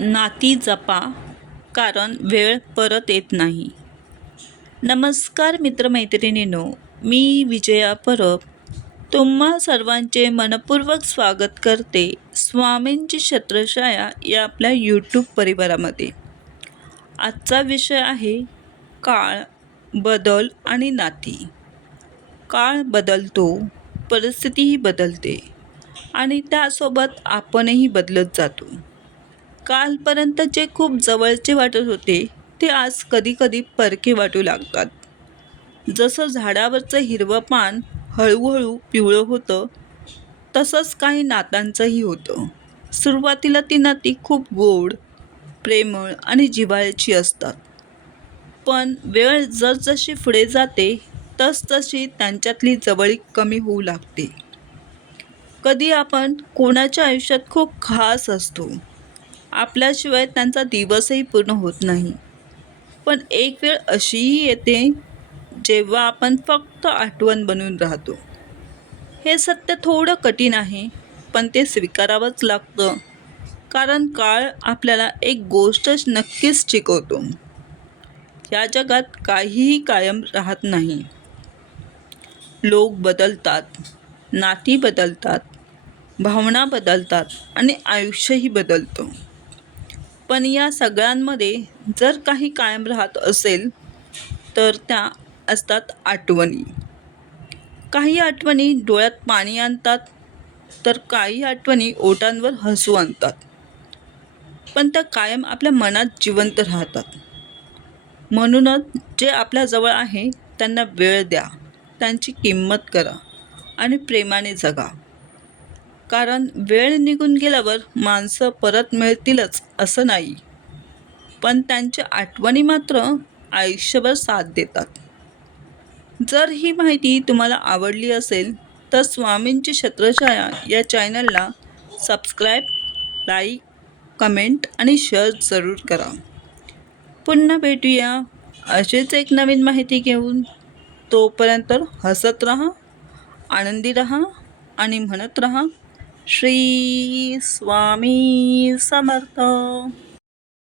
नाती जपा, कारण वेळ परत येत नाही. नमस्कार मित्रमैत्रिणींनो, मी विजया परब तुम्हा सर्वांचे मनपूर्वक स्वागत करते स्वामींची छत्रछाया या आपल्या यूट्यूब परिवारामध्ये. आजचा विषय आहे काळ, बदल आणि नाती. काळ बदलतो, परिस्थितीही बदलते आणि त्यासोबत आपणही बदलत जातो. कालपर्यंत जे खूप जवळचे वाटत होते ते आज कधीकधी परके वाटू लागतात. जसं झाडावरचं हिरवं पान हळूहळू पिवळं होतं, तसंच काही नात्यांचंही होतं. सुरुवातीला ती नाती खूप गोड, प्रेमळ आणि जिव्हाळ्याची असतात. पण वेळ जसजशी पुढे जाते तसतशी त्यांच्यातली जवळीक कमी होऊ लागते. कधी आपण कोणाच्या आयुष्यात खूप खास असतो, आपल्याशिवाय त्यांचा दिवसही पूर्ण होत नाही. पण एक वेळ अशीही येते जेव्हा आपण फक्त आठवण बनून राहतो. हे सत्य थोडं कठीण आहे, पण ते स्वीकारावंच लागतं. कारण काळ आपल्याला एक गोष्ट नक्कीच शिकवतो. या जगात काहीही कायम राहत नाही. लोक बदलतात, नाती बदलतात, भावना बदलतात आणि आयुष्यही बदलतं. पण या सगळ्यांमध्ये जर काही कायम राहत असेल तर त्या असतात आठवणी. काही आठवणी डोळ्यात पाणी आणतात, तर काही आठवणी ओठांवर हसू आणतात. पण त्या कायम आपल्या मनात जिवंत राहतात. म्हणूनच जे आपल्याजवळ आहे त्यांना वेळ द्या, त्यांची किंमत करा आणि प्रेमाने जगा. कारण वेळ निघून गेल्यावर माणसं परत मिळतीलच असं नाही, पण त्यांच्या आठवणी मात्र आयुष्यभर साथ देतात. जर ही माहिती तुम्हाला आवडली असेल तर स्वामींची छत्रछाया या चॅनलला सबस्क्राईब, लाईक, कमेंट आणि शेअर जरूर करा. पुन्हा भेटूया अशीच एक नवीन माहिती घेऊन. तोपर्यंत हसत राहा, आनंदी राहा आणि म्हणत राहा, श्री स्वामी समर्थ.